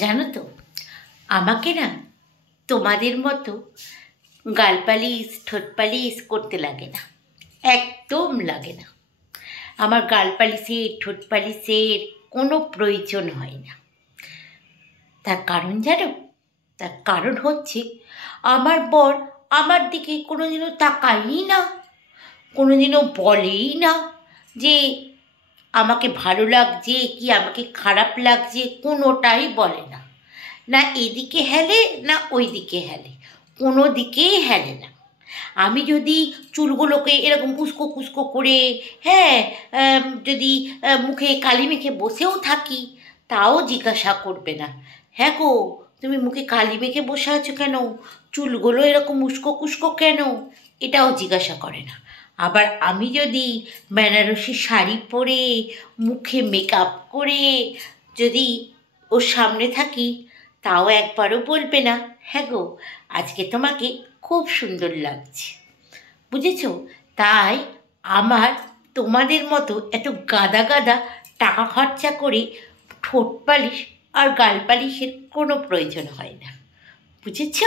জানো তো, আমাকে না তোমাদের মতো গাল পালিশ ঠোঁট পালিশ করতে লাগে না, একদম লাগে না। আমার গাল পালিশের ঠোঁট পালিশের কোনো প্রয়োজন হয় না। তার কারণ জানো? তার কারণ হচ্ছে আমার বর আমার দিকে কোনোদিনও তাকায়ই না, কোনোদিনও বলেই না যে আমাকে ভালো লাগছে কি আমাকে খারাপ লাগছে, কোনোটাই বলে না। না এদিকে হেলে না ওই দিকে হেলে, কোনো দিকেই হেলে না। আমি যদি চুলগুলোকে এরকম কুস্কো কুস্কো করে যদি মুখে কালি মেখে বসেও থাকি, তাও জিজ্ঞাসা করবে না, হ্যাঁ গো তুমি মুখে কালি মেখে বসে আছো কেন, চুলগুলো এরকম উস্কো কুস্কো কেন, এটাও জিজ্ঞাসা করে না। আবার আমি যদি বেনারসি শাড়ি পরে মুখে মেকআপ করে যদি ওর সামনে থাকি, তাও একবারও বলবে না, হ্যাঁ গো আজকে তোমাকে খুব সুন্দর লাগছে। বুঝেছ? তাই আমার তোমাদের মতো এত গাদা গাদা টাকা খরচা করে ঠোঁট পালিশ আর গাল পালিশের কোনো প্রয়োজন হয় না। বুঝেছ?